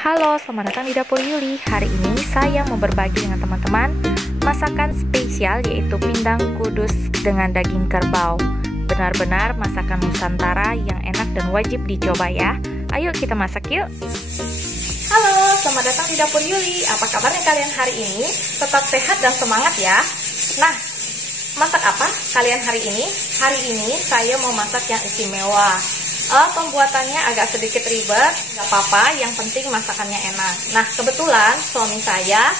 Halo, selamat datang di Dapur Yuli. Hari ini saya mau berbagi dengan teman-teman masakan spesial yaitu pindang kudus dengan daging kerbau. Benar-benar masakan Nusantara yang enak dan wajib dicoba ya. Ayo kita masak yuk. Halo, selamat datang di Dapur Yuli. Apa kabarnya kalian hari ini? Tetap sehat dan semangat ya. Nah, masak apa kalian hari ini? Hari ini saya mau masak yang istimewa. Pembuatannya agak sedikit ribet, nggak apa-apa, yang penting masakannya enak. Nah, kebetulan suami saya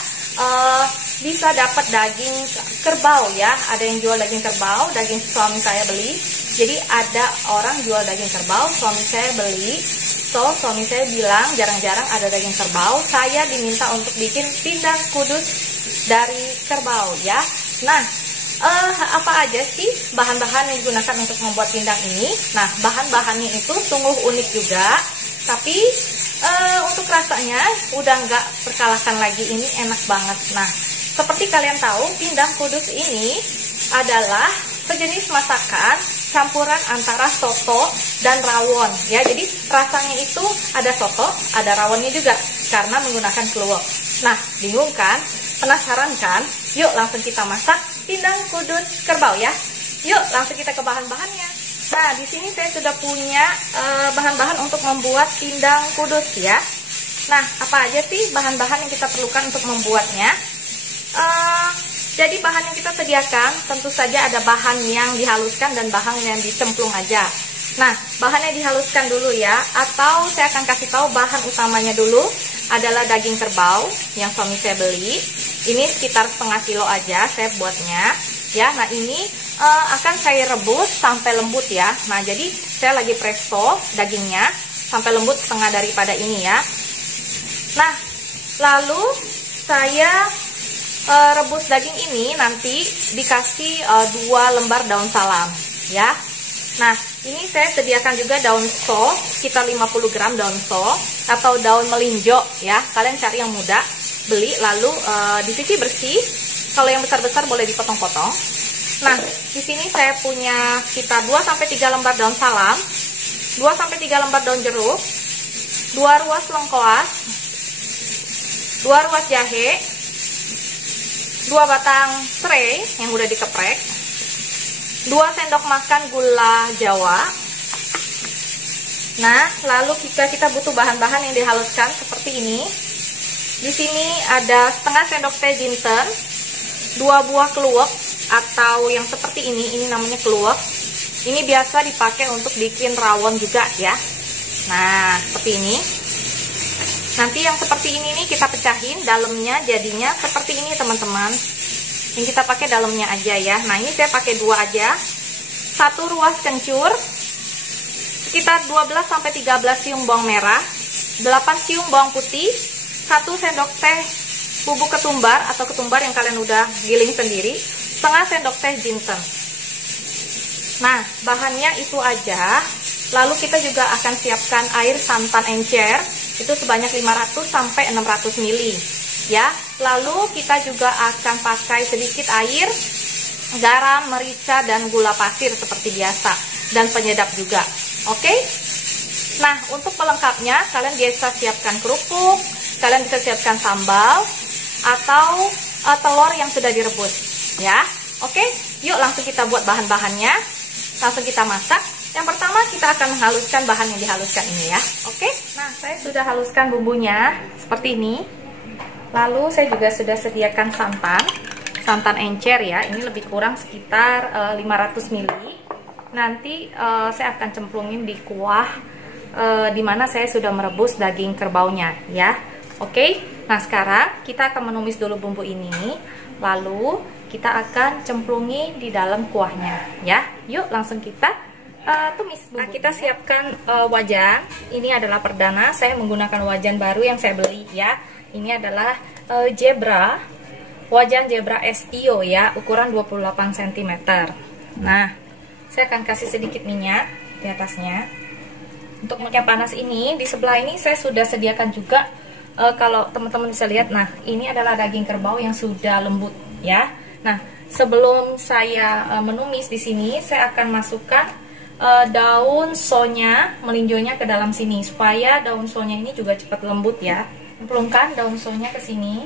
bisa dapat daging kerbau ya. Ada yang jual daging kerbau, daging suami saya beli. Jadi ada orang jual daging kerbau, suami saya beli. So, suami saya bilang jarang-jarang ada daging kerbau. Saya diminta untuk bikin pindang kudus dari kerbau ya. Nah, apa aja sih bahan-bahan yang digunakan untuk membuat pindang ini? Nah, bahan-bahannya itu sungguh unik juga, tapi untuk rasanya udah nggak terkalahkan lagi, ini enak banget. Nah, seperti kalian tahu, pindang kudus ini adalah sejenis masakan campuran antara soto dan rawon ya. Jadi rasanya itu ada soto, ada rawonnya juga karena menggunakan kluwek. Nah, bingung kan? Penasaran kan? Yuk langsung kita masak pindang kudus kerbau ya. Yuk langsung kita ke bahan-bahannya. Nah, di sini saya sudah punya bahan-bahan untuk membuat pindang kudus ya. Nah, apa aja sih bahan-bahan yang kita perlukan untuk membuatnya? Jadi bahan yang kita sediakan tentu saja ada bahan yang dihaluskan dan bahan yang dicemplung aja. Nah, bahannya dihaluskan dulu ya, atau saya akan kasih tahu bahan utamanya dulu adalah daging kerbau yang suami saya beli. Ini sekitar setengah kilo aja saya buatnya ya. Nah, ini akan saya rebus sampai lembut ya. Nah, jadi saya lagi presto dagingnya sampai lembut setengah daripada ini ya. Nah, lalu saya rebus daging ini nanti dikasih 2 lembar daun salam ya. Nah, ini saya sediakan juga daun so, sekitar 50 gram daun so atau daun melinjo ya. Kalian cari yang muda, beli lalu dicuci bersih. Kalau yang besar-besar boleh dipotong-potong. Nah, di sini saya punya sekitar 2-3 lembar daun salam, 2-3 lembar daun jeruk, 2 ruas lengkoas, 2 ruas jahe, 2 batang serai yang udah dikeprek, 2 sendok makan gula Jawa. Nah, lalu kita butuh bahan-bahan yang dihaluskan seperti ini. Di sini ada setengah sendok teh jinten, 2 buah kluwek atau yang seperti ini namanya kluwek. Ini biasa dipakai untuk bikin rawon juga ya. Nah, seperti ini. Nanti yang seperti ini nih kita pecahin dalamnya, jadinya seperti ini teman-teman. Yang kita pakai dalamnya aja ya. Nah, ini saya pakai 2 aja. 1 ruas kencur, sekitar 12-13 siung bawang merah, 8 siung bawang putih, 1 sendok teh bubuk ketumbar atau ketumbar yang kalian udah giling sendiri, setengah sendok teh jinten. Nah, bahannya itu aja. Lalu kita juga akan siapkan air santan encer, itu sebanyak 500-600 ml ya. Lalu kita juga akan pakai sedikit air, garam, merica, dan gula pasir seperti biasa, dan penyedap juga. Oke? Nah, untuk pelengkapnya kalian bisa siapkan kerupuk, kalian bisa siapkan sambal atau telur yang sudah direbus ya. Oke? Yuk langsung kita buat bahan-bahannya. Langsung kita masak. Yang pertama kita akan menghaluskan bahan yang dihaluskan ini ya. Oke? Nah, saya sudah haluskan bumbunya seperti ini. Lalu saya juga sudah sediakan santan encer ya. Ini lebih kurang sekitar 500 ml. Nanti saya akan cemplungin di kuah dimana saya sudah merebus daging kerbaunya ya. Oke? Nah, sekarang kita akan menumis dulu bumbu ini. Lalu kita akan cemplungi di dalam kuahnya ya. Yuk langsung kita tumis bumbu. Nah, kita siapkan wajan. Ini adalah perdana, saya menggunakan wajan baru yang saya beli ya. Ini adalah Zebra, wajan Zebra STO ya, ukuran 28 cm. Nah, saya akan kasih sedikit minyak di atasnya. Untuk minyak panas ini, di sebelah ini saya sudah sediakan juga, kalau teman-teman bisa lihat, nah ini adalah daging kerbau yang sudah lembut ya. Nah, sebelum saya menumis di sini, saya akan masukkan daun sonya, melinjonya ke dalam sini supaya daun sonya ini juga cepat lembut ya. Cemplungkan daun sonya ke sini.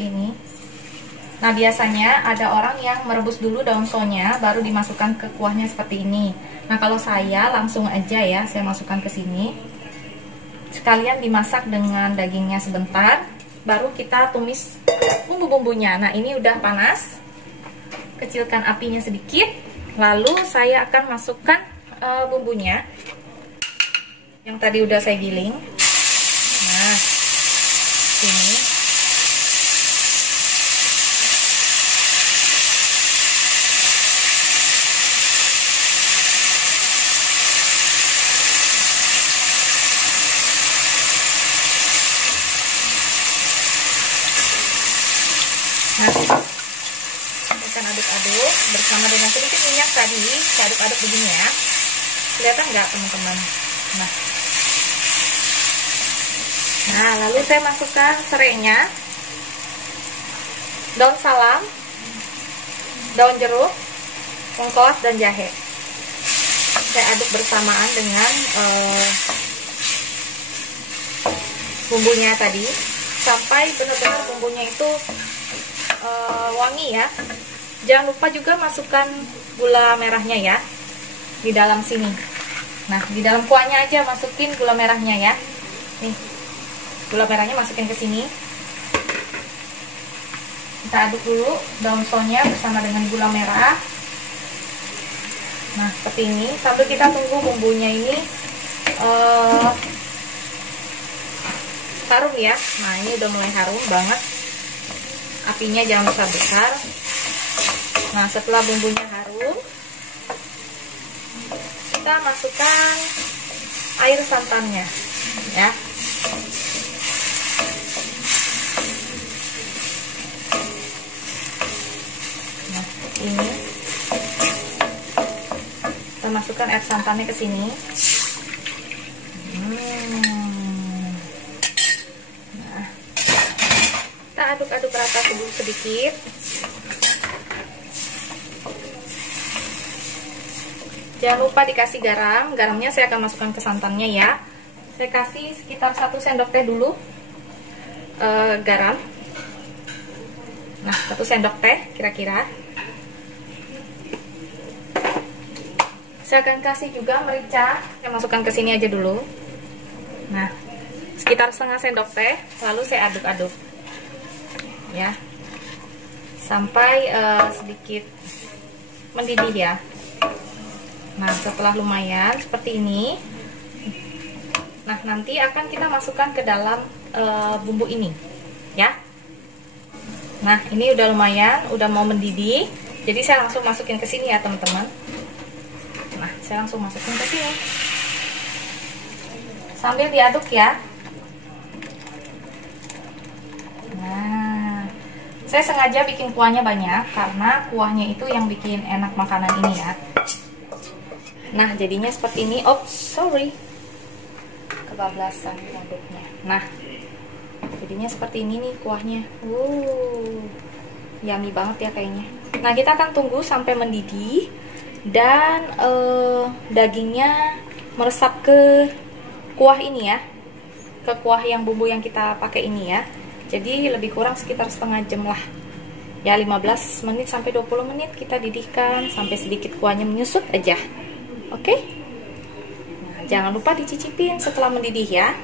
Ini. Nah, biasanya ada orang yang merebus dulu daun sonya baru dimasukkan ke kuahnya seperti ini. Nah, kalau saya langsung aja ya, saya masukkan ke sini. Sekalian dimasak dengan dagingnya sebentar, baru kita tumis bumbu-bumbunya. Nah, ini udah panas. Kecilkan apinya sedikit. Lalu saya akan masukkan bumbunya yang tadi udah saya giling. Nah, ini. Nah, akan aduk-aduk bersama dengan sedikit minyak tadi. Saya aduk-aduk begini ya. Kelihatan nggak teman-teman? Nah, lalu saya masukkan serainya, daun salam, daun jeruk, lengkuas, dan jahe. Saya aduk bersamaan dengan bumbunya tadi sampai benar-benar bumbunya itu wangi ya. Jangan lupa juga masukkan gula merahnya ya di dalam sini. Nah, di dalam kuahnya aja masukin gula merahnya ya. Nih, gula merahnya masukin ke sini. Kita aduk dulu daun sonya bersama dengan gula merah. Nah, seperti ini. Sambil kita tunggu bumbunya ini harum ya. Nah, ini udah mulai harum banget. Apinya jangan besar-besar. Nah, setelah bumbunya harum, kita masukkan air santannya ya. Nah, ini kita masukkan air santannya ke sini. Nah, kita aduk-aduk rata dulu sedikit. Jangan lupa dikasih garam. Garamnya saya akan masukkan ke santannya ya. Saya kasih sekitar 1 sendok teh dulu garam. Nah, 1 sendok teh kira-kira. Saya akan kasih juga merica. Saya masukkan ke sini aja dulu. Nah, sekitar setengah sendok teh. Lalu saya aduk-aduk ya sampai sedikit mendidih ya. Nah, setelah lumayan seperti ini, nah nanti akan kita masukkan ke dalam bumbu ini ya. Nah, ini udah lumayan, udah mau mendidih. Jadi saya langsung masukin ke sini ya teman-teman. Nah, saya langsung masukin ke sini sambil diaduk ya. Nah, saya sengaja bikin kuahnya banyak karena kuahnya itu yang bikin enak makanan ini ya. Nah, jadinya seperti ini. Oh, sorry, kebablasan aduknya. Nah, jadinya seperti ini nih kuahnya. Yummy banget ya kayaknya. Nah, kita akan tunggu sampai mendidih dan dagingnya meresap ke kuah ini ya, ke kuah yang bumbu yang kita pakai ini ya. Jadi lebih kurang sekitar setengah jam lah ya, 15 menit sampai 20 menit kita didihkan sampai sedikit kuahnya menyusut aja. Oke. Nah, jangan lupa dicicipin setelah mendidih ya.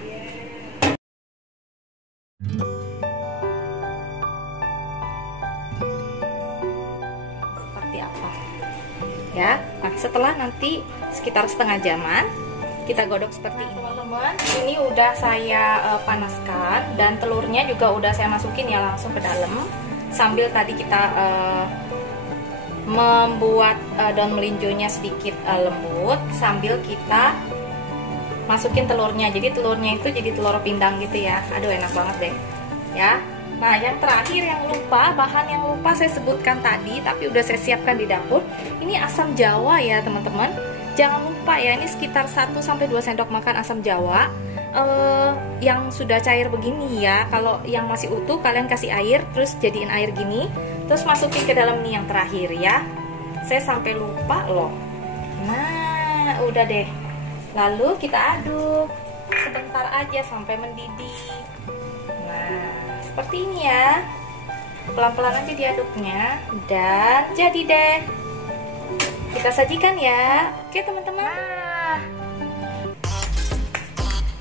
Seperti apa? Ya. Nah, setelah nanti sekitar setengah jaman kita godok seperti ini. Teman-teman, ini udah saya panaskan dan telurnya juga udah saya masukin ya langsung ke dalam. Sambil tadi kita membuat daun melinjonya sedikit lembut, sambil kita masukin telurnya. Jadi telurnya itu jadi telur pindang gitu ya. Aduh, enak banget deh ya. Nah, yang terakhir yang lupa, bahan yang lupa saya sebutkan tadi tapi udah saya siapkan di dapur. Ini asam jawa ya teman-teman. Jangan lupa ya, ini sekitar 1-2 sendok makan asam jawa yang sudah cair begini ya. Kalau yang masih utuh kalian kasih air, terus jadiin air gini, terus masukin ke dalam nih yang terakhir ya. Saya sampai lupa loh. Nah, Nah, udah deh. Lalu kita aduk sebentar aja sampai mendidih. Nah, seperti ini ya. Pelan-pelan aja diaduknya dan jadi deh. Kita sajikan ya. Oke, teman-teman.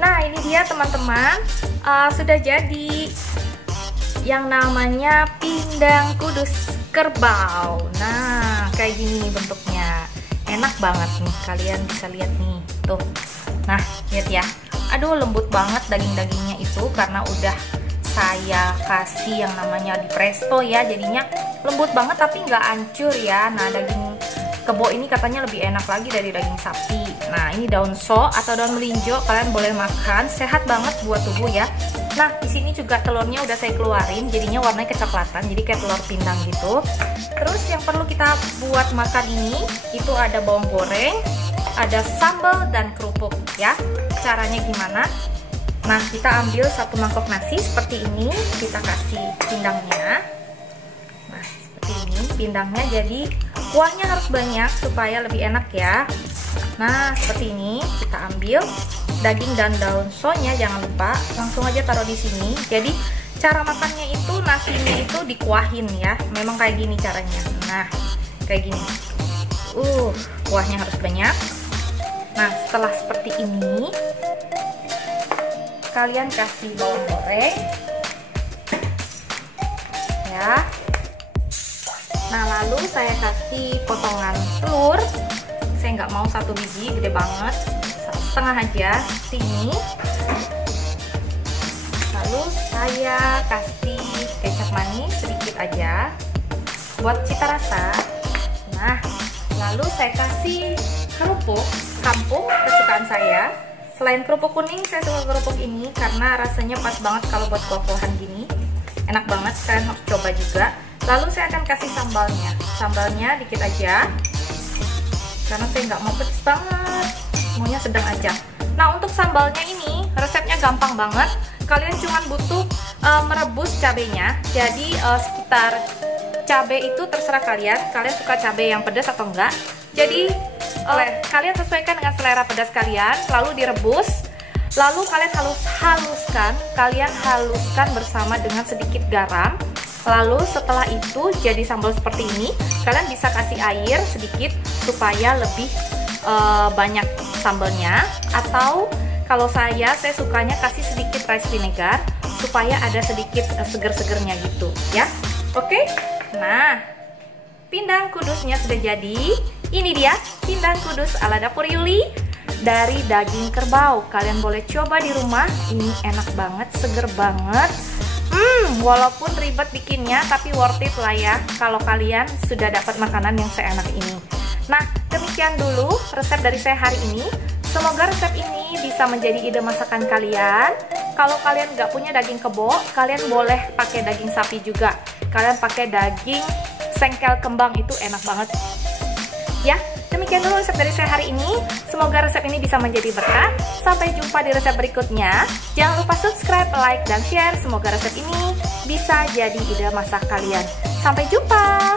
Nah, ini dia teman-teman. Sudah jadi yang namanya pindang kudus kerbau. Nah, kayak gini nih bentuknya. Enak banget nih, kalian bisa lihat nih. Tuh. Nah, lihat ya. Aduh, lembut banget daging-dagingnya itu karena udah saya kasih yang namanya di presto ya, jadinya lembut banget tapi nggak hancur ya. Nah, daging kebo ini katanya lebih enak lagi dari daging sapi. Nah, ini daun so atau daun melinjo, kalian boleh makan, sehat banget buat tubuh ya. Nah, di sini juga telurnya udah saya keluarin, jadinya warnanya kecoklatan, jadi kayak telur pindang gitu. Terus yang perlu kita buat makan ini, itu ada bawang goreng, ada sambal dan kerupuk ya. Caranya gimana? Nah, kita ambil satu mangkok nasi seperti ini, kita kasih pindangnya. Nah, seperti ini pindangnya, jadi kuahnya harus banyak supaya lebih enak ya. Nah, seperti ini kita ambil daging dan daun sonya, jangan lupa langsung aja taruh di sini. Jadi cara makannya itu nasinya itu dikuahin ya, memang kayak gini caranya. Nah, kayak gini. Kuahnya harus banyak. Nah, setelah seperti ini kalian kasih bawang goreng ya. Nah, lalu saya kasih potongan telur. Saya nggak mau satu biji, gede banget, setengah aja sini. Lalu saya kasih kecap manis sedikit aja buat cita rasa. Nah, lalu saya kasih kerupuk kampung kesukaan saya. Selain kerupuk kuning, saya suka kerupuk ini karena rasanya pas banget kalau buat kuah-kuahan gini. Enak banget, kalian harus coba juga. Lalu saya akan kasih sambalnya. Sambalnya dikit aja, karena saya nggak mau pedes banget, maunya sedang aja. Nah, untuk sambalnya ini resepnya gampang banget. Kalian cuma butuh merebus cabenya. Jadi sekitar cabai itu terserah kalian. Kalian suka cabai yang pedas atau enggak. Jadi kalian sesuaikan dengan selera pedas kalian. Lalu direbus. Lalu kalian haluskan bersama dengan sedikit garam. Lalu setelah itu jadi sambal seperti ini. Kalian bisa kasih air sedikit supaya lebih banyak sambalnya. Atau kalau saya sukanya kasih sedikit rice vinegar supaya ada sedikit seger-segernya gitu ya. Oke. Nah, pindang kudusnya sudah jadi. Ini dia pindang kudus ala dapur Yuli dari daging kerbau. Kalian boleh coba di rumah. Ini enak banget, seger banget. Walaupun ribet bikinnya, tapi worth it lah ya kalau kalian sudah dapat makanan yang seenak ini. Nah, demikian dulu resep dari saya hari ini. Semoga resep ini bisa menjadi ide masakan kalian. Kalau kalian nggak punya daging kebo, kalian boleh pakai daging sapi juga. Kalian pakai daging sengkel kembang, itu enak banget. Ya, demikian dulu resep dari saya hari ini. Semoga resep ini bisa menjadi berkah. Sampai jumpa di resep berikutnya. Jangan lupa subscribe, like, dan share. Semoga resep ini bisa jadi ide masak kalian. Sampai jumpa.